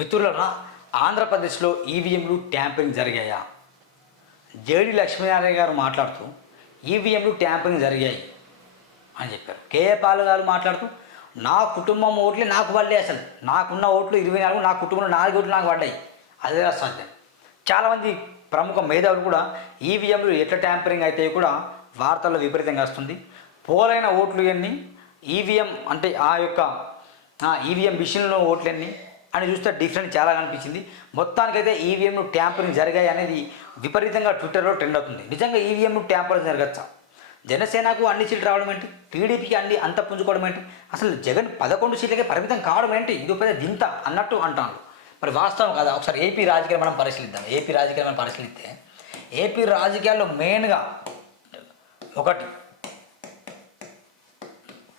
మిత్రులారా, ఆంధ్రప్రదేశ్లో ఈవీఎంలు ట్యాంపరింగ్ జరిగాయా? జేడి లక్ష్మీనారాయణ గారు మాట్లాడుతూ ఈవీఎంలు ట్యాంపరింగ్ జరిగాయి అని చెప్పారు. కేఏ పాల్ గారు మాట్లాడుతూ నా కుటుంబం ఓట్లే నాకు పడ్డాయి, అసలు నాకున్న ఓట్లు 24, నా కుటుంబంలో 4 ఓట్లు నాకు పడ్డాయి, అదే సాధ్యం. చాలామంది ప్రముఖ మేధావులు కూడా ఈవీఎంలు ఎట్లా ట్యాంపరింగ్ అయితే కూడా వార్తల్లో విపరీతంగా వస్తుంది. పోలైన ఓట్లు ఎన్ని, ఈవీఎం అంటే ఆ యొక్క ఈవీఎం మిషన్లో ఓట్లు ఎన్ని అని చూస్తే డిఫరెంట్ చాలా కనిపించింది. మొత్తానికైతే ఈవీఎంలు ట్యాంపరింగ్ జరిగాయి అనేది విపరీతంగా ట్విట్టర్లో ట్రెండ్ అవుతుంది. నిజంగా ఈవీఎంలు ట్యాంపరింగ్ జరగచ్చా? జనసేనకు అన్ని సీట్లు రావడం ఏంటి, టీడీపీకి అన్ని అంత పుంజుకోవడం ఏంటి, అసలు జగన్ 11 సీట్లకే పరిమితం కావడం ఏంటి, ఇది పెద్ద వింత అన్నట్టు అంటాను. మరి వాస్తవం కదా? ఒకసారి ఏపీ రాజకీయాలు మనం పరిశీలిద్దాం. ఏపీ రాజకీయాలు మనం పరిశీలిస్తే ఏపీ రాజకీయాల్లో మెయిన్గా ఒకటి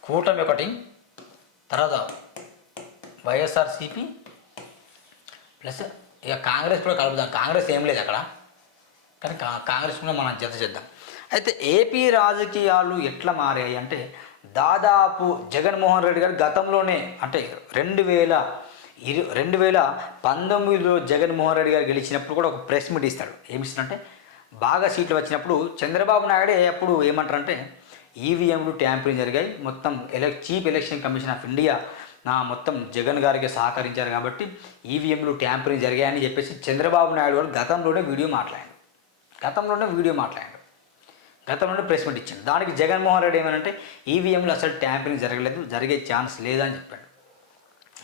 కూటమి, ఒకటి తర్వాత వైఎస్ఆర్సీపీ ప్లస్ ఇక కాంగ్రెస్ కూడా కలుపుదాం. కాంగ్రెస్ ఏం లేదు అక్కడ, కానీ కాంగ్రెస్ కూడా మనం జత చేద్దాం. అయితే ఏపీ రాజకీయాలు ఎట్లా మారాయి అంటే, దాదాపు జగన్మోహన్ రెడ్డి గారు గతంలోనే అంటే 2019లో జగన్మోహన్ రెడ్డి గారు గెలిచినప్పుడు కూడా ఒక ప్రెస్ మీట్ ఇస్తాడు. ఏమి ఇస్తాడంటే, బాగా సీట్లు వచ్చినప్పుడు చంద్రబాబు నాయుడే అప్పుడు ఏమంటారంటే ఈవీఎంలు ట్యాంపరింగ్ జరిగాయి, మొత్తం chief election commission of India మొత్తం జగన్ గారికి సహకరించారు కాబట్టి ఈవీఎంలు ట్యాంపరింగ్ జరిగాయని చెప్పేసి చంద్రబాబు నాయుడు గారు గతంలోనే వీడియో మాట్లాడాడు, గతంలోనే ప్రెస్ మీట్ ఇచ్చాడు. దానికి జగన్మోహన్ రెడ్డి ఏమనంటే ఈవీఎంలు అసలు ట్యాంపరింగ్ జరగలేదు, జరిగే ఛాన్స్ లేదని చెప్పాడు.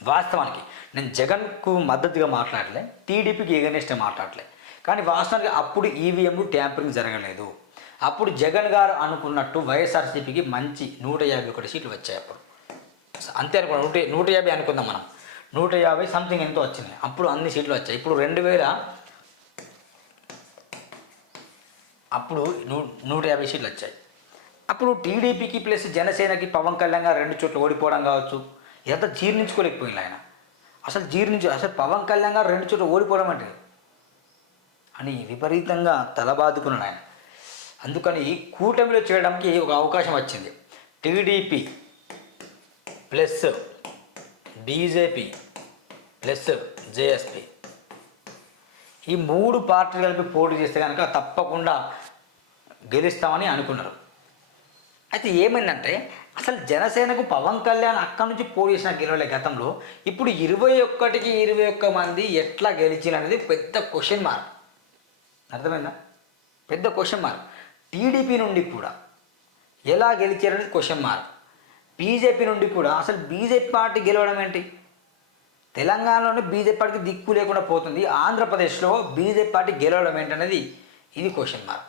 వాస్తవానికి నేను జగన్కు మద్దతుగా మాట్లాడలే, టీడీపీకి ఎగనెస్ట్గా మాట్లాడలే, కానీ వాస్తవానికి అప్పుడు ఈవీఎంలు ట్యాంపరింగ్ జరగలేదు. అప్పుడు జగన్ గారు అనుకున్నట్టు వైఎస్ఆర్సీపీకి మంచి 151 సీట్లు వచ్చాయి. అప్పుడు అంతే అనుకున్నాం, 150 అనుకుందాం మనం, 150 సంథింగ్ ఎంతో వచ్చినాయి. అప్పుడు అన్ని సీట్లు వచ్చాయి. ఇప్పుడు 150 సీట్లు వచ్చాయి. అప్పుడు టీడీపీకి ప్లస్ జనసేనకి పవన్ కళ్యాణ్ గారు 2 చోట్ల ఓడిపోవడం కావచ్చు, ఇదంతా జీర్ణించుకోలేకపోయింది ఆయన. అసలు పవన్ కళ్యాణ్ గారు 2 చోట్ల ఓడిపోవడం అంటే అని విపరీతంగా తలబాదుకున్నాడు ఆయన. అందుకని కూటమిలో చేయడానికి ఒక అవకాశం వచ్చింది. TDP plus BJP plus JSP, ఈ 3 పార్టీలు కలిపి పోటీ చేస్తే కనుక తప్పకుండా గెలుస్తామని అనుకున్నారు. అయితే ఏమైందంటే, అసలు జనసేనకు పవన్ కళ్యాణ్ అక్కడి నుంచి పోటీ చేసిన గెలవలే గతంలో. ఇప్పుడు 21కి 21 మంది ఎట్లా గెలిచారు అనేది పెద్ద క్వశ్చన్ మార్క్. అర్థమైందా? పెద్ద క్వశ్చన్ మార్క్. టీడీపీ నుండి కూడా ఎలా గెలిచారనేది క్వశ్చన్ మార్క్. బీజేపీ నుండి కూడా అసలు బీజేపీ పార్టీ గెలవడం ఏంటి? తెలంగాణలోనే బీజేపీ పార్టీకి దిక్కు లేకుండా పోతుంది, ఆంధ్రప్రదేశ్లో బీజేపీ పార్టీ గెలవడం ఏంటనేది ఇది క్వశ్చన్ మార్క్.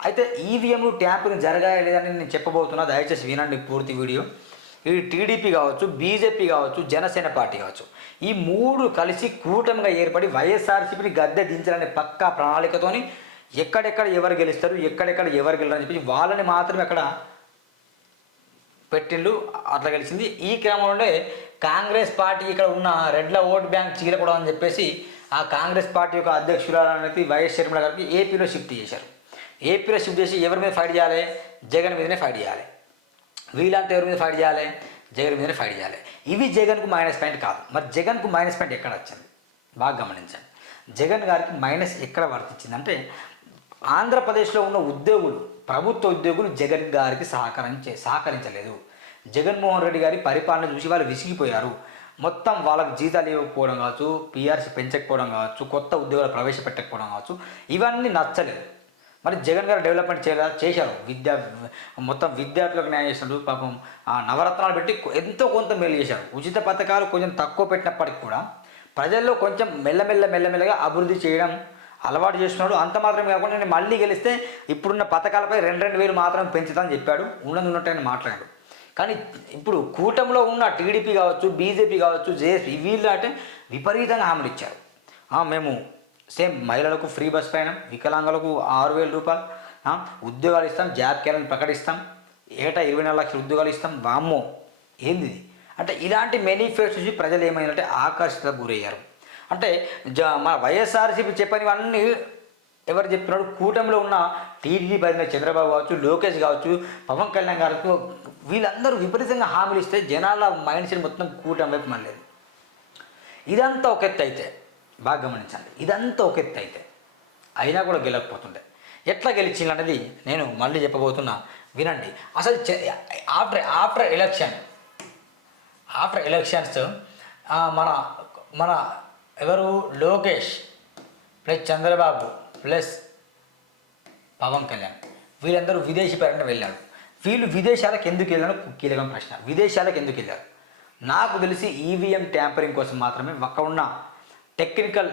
అయితే ఈవీఎంలు ట్యాంపరింగ్ జరగాయా లేదని నేను చెప్పబోతున్నా, దయచేసి వినండి పూర్తి వీడియో. ఇది టీడీపీ కావచ్చు, బీజేపీ కావచ్చు, జనసేన పార్టీ కావచ్చు, ఈ 3 కలిసి కూటమిగా ఏర్పడి వైఎస్ఆర్సీపీని గద్దె దించాలనే పక్కా ప్రణాళికతోని ఎక్కడెక్కడ ఎవరు గెలుస్తారు, ఎక్కడెక్కడ ఎవరు గెలరని చెప్పి వాళ్ళని మాత్రమే అక్కడ పెట్టిండు. అట్లా గెలిచింది. ఈ క్రమంలోనే కాంగ్రెస్ పార్టీ ఇక్కడ ఉన్న రెడ్ల ఓట్ బ్యాంక్ చీలకూడదు అని చెప్పేసి ఆ కాంగ్రెస్ పార్టీ యొక్క అధ్యక్షురాలనేది వైఎస్ షర్మిల గారికి ఏపీలో షిఫ్ట్ చేశారు. ఏపీలో షిఫ్ట్ చేసి ఎవరి మీద ఫైట్ చేయాలి? జగన్ మీదనే ఫైట్ చేయాలి. వీళ్ళంతా ఎవరి మీద ఫైట్ చేయాలి? జగన్ మీదనే ఫైట్ చేయాలి. ఇవి జగన్కు మైనస్ పాయింట్ కాదు. మరి జగన్కు మైనస్ పాయింట్ ఎక్కడ వచ్చింది? బాగా గమనించండి. జగన్ గారికి మైనస్ ఎక్కడ వర్తించిందంటే, ఆంధ్రప్రదేశ్లో ఉన్న ఉద్యోగులు, ప్రభుత్వ ఉద్యోగులు జగన్ గారికి సహకరించలేదు. జగన్మోహన్ రెడ్డి గారి పరిపాలన చూసి వాళ్ళు విసిగిపోయారు. మొత్తం వాళ్ళకు జీతాలు ఇవ్వకపోవడం కావచ్చు, పీఆర్సీ పెంచకపోవడం కావచ్చు, కొత్త ఉద్యోగాలు ప్రవేశపెట్టకపోవడం కావచ్చు, ఇవన్నీ నచ్చలేదు. మరి జగన్ గారు డెవలప్మెంట్ చేశారు. మొత్తం విద్యార్థులకు న్యాయం చేసినారు. పాపం నవరత్నాలు పెట్టి ఎంతో కొంత మేలు చేశారు. ఉచిత పథకాలు కొంచెం తక్కువ పెట్టినప్పటికి కూడా ప్రజల్లో కొంచెం మెల్లమెల్లగా అభివృద్ధి చేయడం అలవాటు చేస్తున్నాడు. అంత మాత్రమే కాకుండా నేను మళ్ళీ గెలిస్తే ఇప్పుడున్న పథకాలపై 2,000 మాత్రం పెంచుతానని చెప్పాడు. ఉన్నట్టు ఆయన మాట్లాడాడు. కానీ ఇప్పుడు కూటమిలో ఉన్న టీడీపీ కావచ్చు, బీజేపీ కావచ్చు, జేఎస్పీ వీళ్ళు అంటే విపరీతంగా హామీలు ఇచ్చారు. మేము సేమ్ మహిళలకు ఫ్రీ బస్ ప్రయాణం, వికలాంగులకు 6,000 రూపాయలు, ఉద్యోగాలు ఇస్తాం, జాబ్ క్యాలెండర్ ప్రకటిస్తాం, ఏటా 24 లక్షల ఉద్యోగాలు ఇస్తాం. వామ్మో ఏంది అంటే, ఇలాంటి మేనిఫెస్టో చూసి ప్రజలు ఏమైందంటే ఆకర్షితకు గురయ్యారు. అంటే మన వైఎస్ఆర్సీపీ చెప్పనివన్నీ ఎవరు చెప్తున్నాడు? కూటమిలో ఉన్న టీడీపీ అధినేత చంద్రబాబు కావచ్చు, లోకేష్ కావచ్చు, పవన్ కళ్యాణ్ గారు వీళ్ళందరూ విపరీతంగా హామీలు ఇస్తే జనాల మైండ్ సెట్ మొత్తం కూటమి వైపు మళ్ళీ. ఇదంతా ఒక ఎత్తు అయితే, బాగా గమనించండి, ఇదంతా ఒక ఎత్తు అయితే అయినా కూడా గెలవకపోతుండే. ఎట్లా గెలిచింది అనేది నేను మళ్ళీ చెప్పబోతున్నా, వినండి. అసలు ఆఫ్టర్ ఎలక్షన్స్ మన మన ఎవరు లోకేష్ ప్లస్ చంద్రబాబు ప్లస్ పవన్ కళ్యాణ్ వీళ్ళందరూ విదేశీ పర్యటన వెళ్ళారు. వీళ్ళు విదేశాలకు ఎందుకు వెళ్ళారు కీలకం ప్రశ్న. విదేశాలకు ఎందుకు వెళ్ళారు? నాకు తెలిసి ఈవీఎం ట్యాంపరింగ్ కోసం మాత్రమే. అక్కడ ఉన్న టెక్నికల్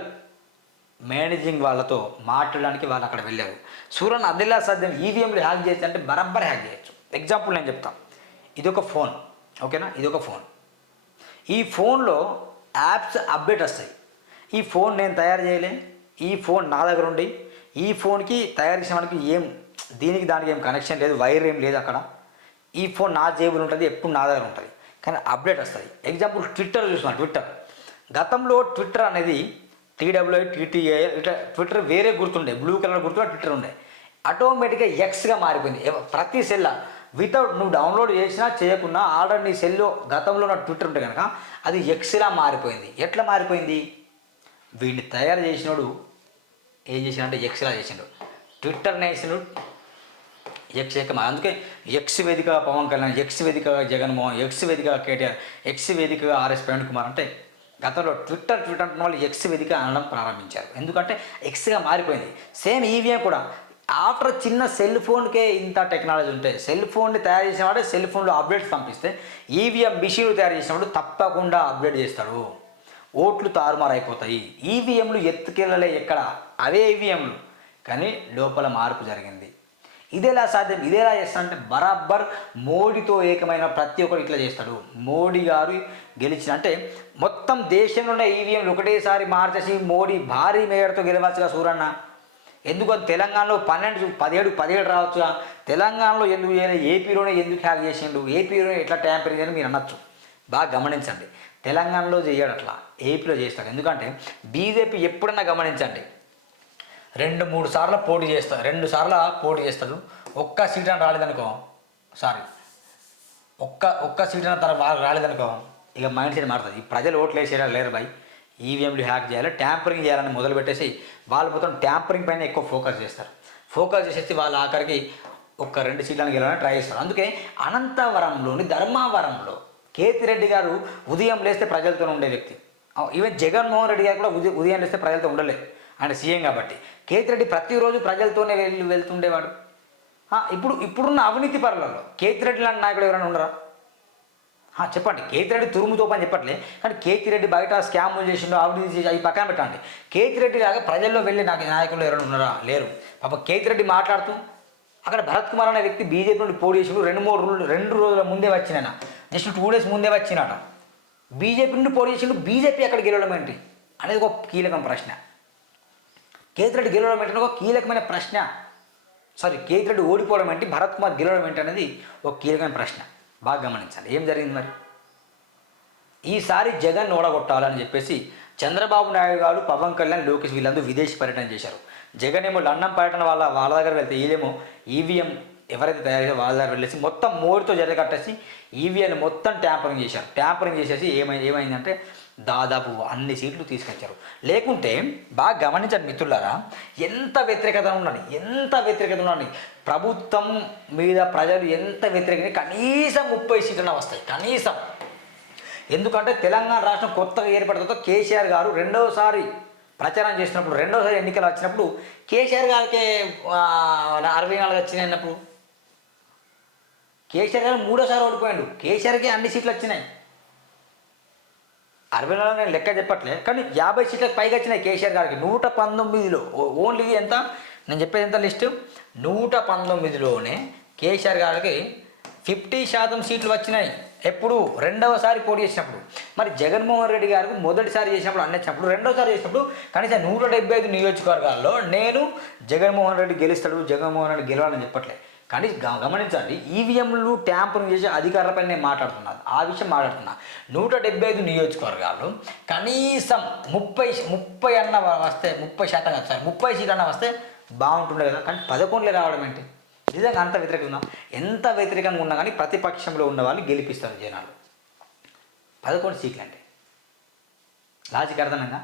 మేనేజింగ్ వాళ్ళతో మాట్లాడడానికి వాళ్ళు అక్కడ వెళ్ళారు. సూరన్ అదిలా సాధ్యం ఈవీఎంలు హ్యాక్ చేయొచ్చు అంటే బరాబర్ హ్యాక్ చేయొచ్చు. ఎగ్జాంపుల్ నేను చెప్తాను. ఇదొక ఫోన్, ఓకేనా? ఇదొక ఫోన్. ఈ ఫోన్లో యాప్స్ అప్డేట్ వస్తాయి. ఈ ఫోన్ నేను తయారు చేయలే, ఈ ఫోన్ నా దగ్గర ఉండి, ఈ ఫోన్కి తయారు చేసిన దీనికి దానికి ఏం కనెక్షన్ లేదు, వైర్ ఏం లేదు అక్కడ. ఈ ఫోన్ నా జేబులు ఉంటుంది, ఎప్పుడు నా దగ్గర ఉంటుంది, కానీ అప్డేట్ వస్తుంది. ఎగ్జాంపుల్ ట్విట్టర్ చూసిన, గతంలో ట్విట్టర్ అనేది TWI TTAI ఇట్లా ట్విట్టర్ వేరే గుర్తుండే, బ్లూ కలర్ గుర్తు ట్విట్టర్ ఉండే. ఆటోమేటిక్గా ఎక్స్గా మారిపోయింది. ప్రతి సెల్ వితౌట్ నువ్వు డౌన్లోడ్ చేసినా చేయకున్నా ఆల్రెడీ నీ సెల్లో గతంలో ఉన్న ట్విట్టర్ ఉంటే కనుక అది ఎక్స్లా మారిపోయింది. ఎట్లా మారిపోయింది? వీడిని తయారు చేసినోడు ఏం చేసినంటే ఎక్స్లా చేసిండు. ట్విట్టర్ని వేసినాడు ఎక్స్ ఏకమా. అందుకే ఎక్స్ వేదికగా పవన్ కళ్యాణ్, ఎక్స్ వేదికగా జగన్మోహన్, ఎక్స్ వేదికగా KTR, ఎక్స్ వేదికగా RS ప్రవీణ్ కుమార్. అంటే గతంలో ట్విట్టర్ అంటున్న వాళ్ళు ఎక్స్ వేదిక అనడం ప్రారంభించారు. ఎందుకంటే ఎక్స్గా మారిపోయింది. సేమ్ ఈవీఎం కూడా ఆఫ్టర్ చిన్న సెల్ ఫోన్కే ఇంత టెక్నాలజీ ఉంటే, సెల్ ఫోన్ని తయారు చేసినవాడే సెల్ ఫోన్లో అప్డేట్స్ పంపిస్తే ఈవీఎం మిషన్లు తయారు చేసినప్పుడు తప్పకుండా అప్డేట్ చేస్తాడు. ఓట్లు తారుమారు అయిపోతాయి. ఈవీఎంలు ఎత్తుకెళ్ళలే ఎక్కడ, అవే ఈవీఎంలు, కానీ లోపల మార్పు జరిగింది. ఇదేలా సాధ్యం? ఇదేలా చేస్తాడంటే బరాబర్ మోడీతో ఏకమైన ప్రతి ఒక్కరు ఇట్లా చేస్తాడు. మోడీ గారు గెలిచిన అంటే మొత్తం దేశంలో ఉన్న ఈవీఎంలు ఒకటేసారి మార్చేసి మోడీ భారీ మేయర్తో గెలవచ్చుగా సూరన్న. ఎందుకు తెలంగాణలో 17 రావచ్చుగా, తెలంగాణలో ఎందుకు చేయలేదు, ఏపీలోనే ఎందుకు హ్యాక్ చేసిండు, ఏపీలోనే ఎట్లా ట్యాంపరింగ్ అని మీరు అనొచ్చు. బాగా గమనించండి, తెలంగాణలో చేయడు అట్లా, ఏపీలో చేస్తాడు. ఎందుకంటే బీజేపీ ఎప్పుడన్నా గమనించండి 2-3 సార్లు పోటీ చేస్తారు, 2 సార్లు పోటీ చేస్తాడు. ఒక్క సీట్ అని రాలేదనుకో, ఒక్క సీట్ అని తన రాలేదనుకో, ఇక మైండ్ సెట్ మారుతుంది. ఈ ప్రజలు ఓట్లు వేసేలా లేరు బై, ఈవీఎంలు హ్యాక్ చేయాలి, ట్యాంపరింగ్ చేయాలని మొదలుపెట్టేసి వాళ్ళు మొత్తం ట్యాంపరింగ్ పైన ఎక్కువ ఫోకస్ చేస్తారు. ఫోకస్ చేసేసి వాళ్ళు ఆఖరికి 1-2 సీట్లను గెలవాలని ట్రై చేస్తారు. అందుకే అనంతవరంలోని ధర్మావరంలో కేతిరెడ్డి గారు ఉదయం లేస్తే ప్రజలతో ఉండే వ్యక్తి. ఈవెన్ జగన్మోహన్ రెడ్డి గారు కూడా ఉదయం లేస్తే ప్రజలతో ఉండలేదు, ఆయన సీఎం కాబట్టి. కేతిరెడ్డి ప్రతిరోజు ప్రజలతోనే వెళ్తుండేవాడు. ఇప్పుడున్న అవినీతి పరులలో కేతిరెడ్డి లాంటి నాయకుడు ఎవరైనా ఉండరా? చెప్పండి. కేతిరెడ్డి తురుముతో పని చెప్పట్లే, కానీ కేతిరెడ్డి బయట స్కాములు చేసిండు, అవినీతి చేసి అవి పక్కన పెట్టండి. కేతిరెడ్డి లాగా ప్రజల్లో వెళ్ళి నాయకులు ఎవరైనా ఉన్నారా? లేరు. పాప కేతిరెడ్డి మాట్లాడుతూ అక్కడ భరత్ కుమార్ అనే వ్యక్తి బీజేపీ నుండి పోటీ చేసిండు. 2 రోజుల ముందే వచ్చినాయన, జస్ట్ 2 డేస్ ముందే వచ్చినాడు. బీజేపీ నుండి పోటీ చేసిండు. బీజేపీ అక్కడ గెలవడం ఏంటి అనేది ఒక కీలకమైన ప్రశ్న. కేతిరెడ్డి గెలవడం ఏంటనే ఒక కీలకమైన ప్రశ్న. కేతిరెడ్డి ఓడిపోవడం ఏంటి, భరత్ కుమార్ గెలవడం ఏంటి అనేది ఒక కీలకమైన ప్రశ్న. బాగా గమనించాలి. ఏం జరిగింది మరి? ఈసారి జగన్ ఓడగొట్టాలని చెప్పేసి చంద్రబాబు నాయుడు గారు, పవన్ కళ్యాణ్, లోకేష్ వీళ్ళందరూ విదేశీ పర్యటన చేశారు. జగన్ ఏమో లండన్ పర్యటన వాళ్ళ దగ్గర వెళ్తే, వీళ్ళేమో ఈవీఎం ఎవరైతే తయారు చేశారో వాళ్ళ దగ్గర వెళ్ళేసి మొత్తం మోడీతో కట్టేసి ఈవీఎం మొత్తం ట్యాంపరింగ్ చేశారు. ట్యాంపరింగ్ చేసేసి ఏమైందంటే దాదాపు అన్ని సీట్లు తీసుకొచ్చారు. లేకుంటే బాగా గమనించండి మిత్రులారా, ఎంత వ్యతిరేకత ఉండండి, ప్రభుత్వం మీద ప్రజలు ఎంత వ్యతిరేకంగా, కనీసం 30 సీట్లన్నా వస్తాయి కనీసం. ఎందుకంటే తెలంగాణ రాష్ట్రం కొత్తగా ఏర్పడితో కేసీఆర్ గారు రెండోసారి ప్రచారం చేసినప్పుడు, రెండోసారి ఎన్నికలు వచ్చినప్పుడు కేసీఆర్ గారికి 64 వచ్చినాయినప్పుడు కేసీఆర్ గారు 3వ సారి ఓడిపోయాడు. కేసీఆర్కి అన్ని సీట్లు వచ్చినాయి. 64 నేను లెక్క చెప్పట్లే, కానీ 50 సీట్లకు పైగా వచ్చినాయి కేసీఆర్ గారికి. 119లో ఓన్లీ ఎంత నేను చెప్పేది ఎంత లిస్టు, 119లోనే కేసీఆర్ గారికి 50% సీట్లు వచ్చినాయి. ఎప్పుడు? 2వసారి పోటీ చేసినప్పుడు. మరి జగన్మోహన్ రెడ్డి గారికి మొదటిసారి చేసినప్పుడు అన్నచ్చినప్పుడు, 2వసారి చేసినప్పుడు కనీసం 175 నియోజకవర్గాల్లో నేను జగన్మోహన్ రెడ్డి గెలుస్తాడు, జగన్మోహన్ రెడ్డి గెలవాలని చెప్పట్లే. కానీ గమనించండి, ఈవీఎంలు ట్యాంపరింగ్ చేసే అధికారులపై నేను మాట్లాడుతున్నాను, ఆ విషయం మాట్లాడుతున్నా. 175 నియోజకవర్గాలు కనీసం 30 అన్న వస్తే, 30% కాదు సార్, 30 సీట్లు అన్న వస్తే బాగుంటుండే కదా. కానీ 11 రావడం ఏంటి? నిజంగా అంత వ్యతిరేకంగా ఉన్నాం. ఎంత వ్యతిరేకంగా ఉన్నా కానీ ప్రతిపక్షంలో ఉన్న వాళ్ళు గెలిపిస్తారు జనాలు. 11 సీట్లు అంటే లాజిక్ అర్థమైందా?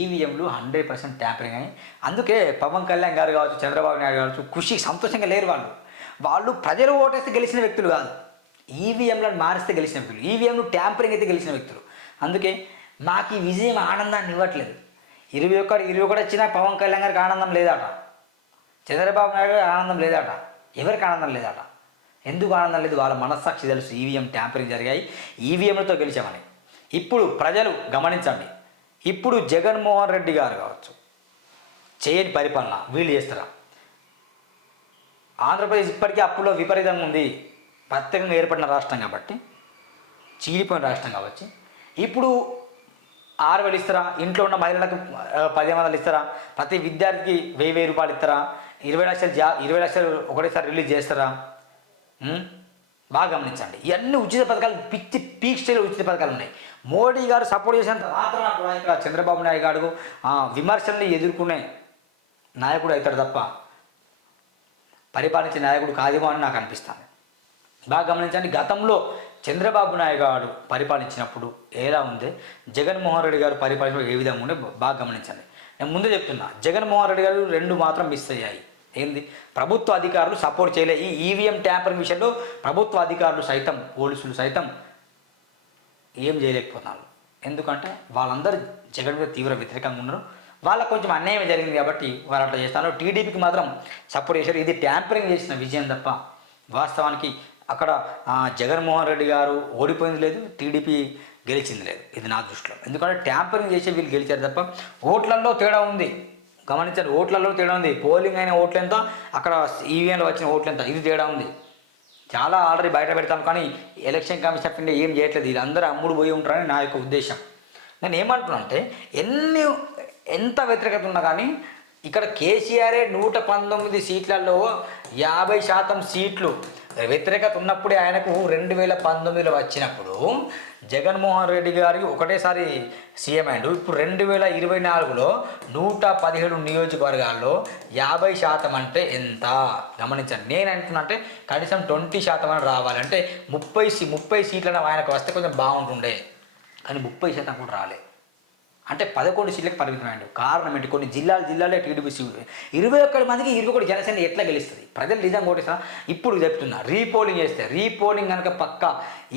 ఈవీఎంలు 100% ట్యాంపరింగ్ అని. అందుకే పవన్ కళ్యాణ్ గారు కావచ్చు, చంద్రబాబు నాయుడు కావచ్చు, ఖుషి సంతోషంగా లేరు. వాళ్ళు ప్రజలు ఓటేస్తే గెలిచిన వ్యక్తులు కాదు, ఈవీఎంలను మారిస్తే గెలిచిన వ్యక్తులు, ఈవీఎంలు ట్యాంపరింగ్ అయితే గెలిచిన వ్యక్తులు. అందుకే మాకు ఈ విజయం ఆనందాన్ని ఇవ్వట్లేదు. 21 వచ్చినా పవన్ కళ్యాణ్ గారికి ఆనందం లేదట, చంద్రబాబు నాయుడు గారికి ఆనందం లేదట, ఎవరికి ఆనందం లేదట. ఎందుకు ఆనందం లేదు? వాళ్ళ మనస్సాక్షి తెలుసు ఈవీఎం ట్యాంపరింగ్ జరిగాయి, ఈవీఎంలతో గెలిచామని. ఇప్పుడు ప్రజలు గమనించండి, ఇప్పుడు జగన్మోహన్ రెడ్డి గారు కావచ్చు చేయని పరిపాలన వీళ్ళు చేస్తారా? ఆంధ్రప్రదేశ్ ఇప్పటికీ అప్పులో విపరీతంగా ఉంది, ప్రత్యేకంగా ఏర్పడిన రాష్ట్రం కాబట్టి, చీలిపోయిన రాష్ట్రం కాబట్టి. ఇప్పుడు 6,000 ఇస్తారా? ఇంట్లో ఉన్న మహిళలకు 10,000 ఇస్తారా? ప్రతి విద్యార్థికి 1,000 రూపాయలు ఇస్తారా? 20 లక్షలు ఒకటేసారి రిలీజ్ చేస్తారా? బాగా గమనించండి, ఇవన్నీ ఉచిత పథకాలు, పీక్ స్టైల్ ఉచిత పథకాలు ఉన్నాయి. మోడీ గారు సపోర్ట్ చేసినంత మాత్రం కూడా ఇక్కడ చంద్రబాబు నాయుడు గారు విమర్శల్ని ఎదుర్కొనే నాయకుడు అవుతాడు తప్ప పరిపాలించే నాయకుడు కాదేమో అని నాకు అనిపిస్తుంది. బాగా గమనించండి, గతంలో చంద్రబాబు నాయుడు గారు పరిపాలించినప్పుడు ఎలా ఉంది, జగన్మోహన్ రెడ్డి గారు పరిపాలించినప్పుడు ఏ విధంగా ఉండే బాగా గమనించండి. నేను ముందే చెప్తున్నా, జగన్మోహన్ రెడ్డి గారు 2 మాత్రం మిస్ అయ్యాయి. ఏంది? ప్రభుత్వ అధికారులు సపోర్ట్ చేయలే. ఈ ఈవీఎం ట్యాంపరింగ్ విషయంలో ప్రభుత్వ అధికారులు సైతం, పోలీసులు సైతం ఏం చేయలేకపోతున్నారు. ఎందుకంటే వాళ్ళందరూ జగన్ మీద తీవ్ర వ్యతిరేకంగా ఉన్నారు. వాళ్ళకు కొంచెం అన్యాయం జరిగింది కాబట్టి వాళ్ళు అట్లా చేస్తారు. టీడీపీకి మాత్రం సపోర్ట్ చేశారు. ఇది ట్యాంపరింగ్ చేసిన విజయం తప్ప వాస్తవానికి అక్కడ జగన్మోహన్ రెడ్డి గారు ఓడిపోయింది లేదు, టీడీపీ గెలిచింది లేదు. ఇది నా దృష్టిలో. ఎందుకంటే ట్యాంపరింగ్ చేసే వీళ్ళు గెలిచారు తప్ప ఓట్లలో తేడా ఉంది. గమనించండి, ఓట్లలో తేడా ఉంది. పోలింగ్ అయిన ఓట్లు ఎంత, అక్కడ ఈవీఎంలో వచ్చిన ఓట్లు ఎంత, ఇది తేడా ఉంది. చాలా ఆల్రెడీ బయట పెడతాం, కానీ ఎలక్షన్ కమిషన్ ఆఫ్ ఇండియా ఏం చేయట్లేదు. వీళ్ళందరూ అమ్ముడు పోయి ఉంటారని నా యొక్క ఉద్దేశం. నేను ఏమంటున్నా అంటే, ఎంత వ్యతిరేకత ఉన్నా కానీ ఇక్కడ కేసీఆరే 119 సీట్లలో 50% సీట్లు వ్యతిరేకత ఉన్నప్పుడే ఆయనకు 2019లో వచ్చినప్పుడు జగన్మోహన్ రెడ్డి గారికి ఒకటేసారి సీఎం అయ్యాడు. ఇప్పుడు 2024లో 117 నియోజకవర్గాల్లో 50% అంటే ఎంత గమనించండి. నేను అంటున్నా అంటే కనీసం 20% అని రావాలంటే 30 సీట్లను ఆయనకు వస్తే కొంచెం బాగుంటుండే, కానీ 30% కూడా రాలే. అంటే 11 సీట్లకు పరిమితమైంది. కారణం ఏంటి? కొన్ని జిల్లాలే టీడీపీ 21 మందికి 21 జనసేన ఎట్లా గెలుస్తుంది? ప్రజలు నిజంగా ఓటేస్తా. ఇప్పుడు చెప్తున్నా, రీపోలింగ్ చేస్తే, రీపోలింగ్ కనుక పక్క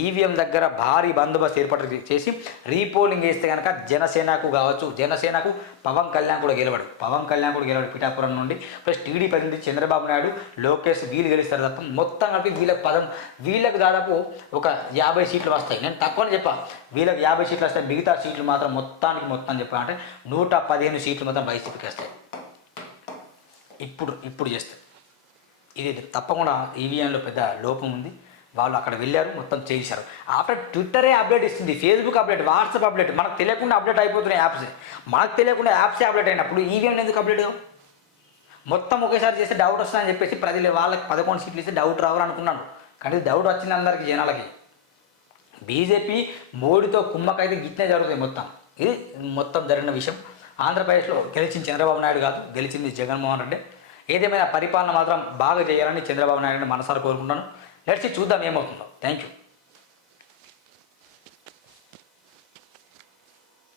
ఈవీఎం దగ్గర భారీ బందోబస్తు ఏర్పాటు చేసి రీపోలింగ్ చేస్తే కనుక జనసేనకు కావచ్చు, జనసేనకు పవన్ కళ్యాణ్ కూడా గెలవడు పిఠాపురం నుండి. ప్లస్ టీడీపీ ప్రతినిధి చంద్రబాబు నాయుడు, లోకేష్ వీళ్ళు గెలుస్తారు తప్ప మొత్తం కలిపి వీళ్ళకి దాదాపు ఒక 50 సీట్లు వస్తాయి. నేను తక్కువని చెప్పా, వీళ్ళకి 50 సీట్లు వస్తాయి. మిగతా సీట్లు మాత్రం మొత్తం చెప్పా అంటే 115 సీట్లు మాత్రం వైసీపీకి వస్తాయి. ఇప్పుడు చేస్తారు. ఇది తప్పకుండా ఈవీఎంలో పెద్ద లోపం ఉంది. వాళ్ళు అక్కడ వెళ్ళారు, మొత్తం చేశారు. ఆఫ్టర్ ట్విట్టరే అప్డేట్ ఇస్తుంది, ఫేస్బుక్ అప్డేట్, వాట్సాప్ అప్డేట్. మనకు తెలియకుండా అప్డేట్ అయిపోతున్నాయి యాప్స్. మనకు తెలియకుండా యాప్సే అప్డేట్ అయినప్పుడు ఈవీఎం ఎందుకు అప్డేట్ కావు? మొత్తం ఒకేసారి చేస్తే డౌట్ వస్తుందని చెప్పేసి ప్రజలు వాళ్ళకి 11 సీట్లు ఇస్తే డౌట్ రావాలి అనుకున్నాను. కానీ డౌట్ వచ్చింది అందరికీ, జనాలకి. బీజేపీ మోడీతో కుమ్మకైతే గిట్నే జరుగుతాయి మొత్తం. ఇది మొత్తం జరిగిన విషయం. ఆంధ్రప్రదేశ్లో గెలిచింది చంద్రబాబు నాయుడు కాదు, గెలిచింది జగన్మోహన్ రెడ్డి. ఏదేమైనా పరిపాలన మాత్రం బాగా చేయాలని చంద్రబాబు నాయుడిని మనసారా కోరుకుంటాను. లెట్స్ చూద్దాం ఏమవుతుందో. Thank you.